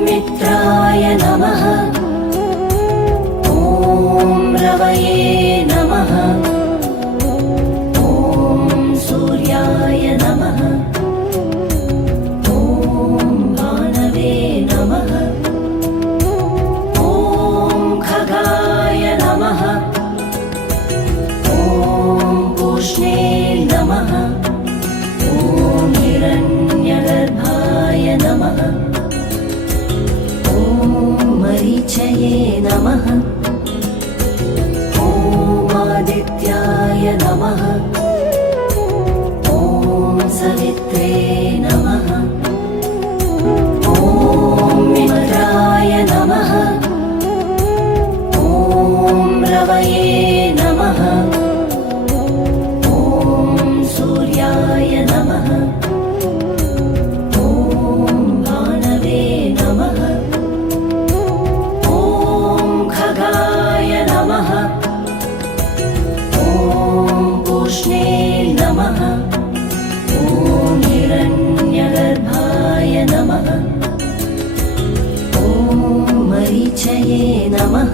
मित्राय नमः। ॐ रवये नमः। ॐ सूर्याय नमः। ॐ भानवे नमः। ॐ खगाय नमः। ॐ पूष्णे नमः। ॐ हिरण्यगर्भाय नमः। ॐ मरीचये नमः। ॐ आदित्याय नमः। ॐ सवित्रे नमः। ॐ मित्राय नमः। ॐ रवये नमः। ॐ सूर्याय नमः। ॐ भानवे नमः। ॐ खगाय नमः। ॐ पूष्णे नमः। ॐ हिरण्यगर्भाय नमः। ॐ मरीचये नमः।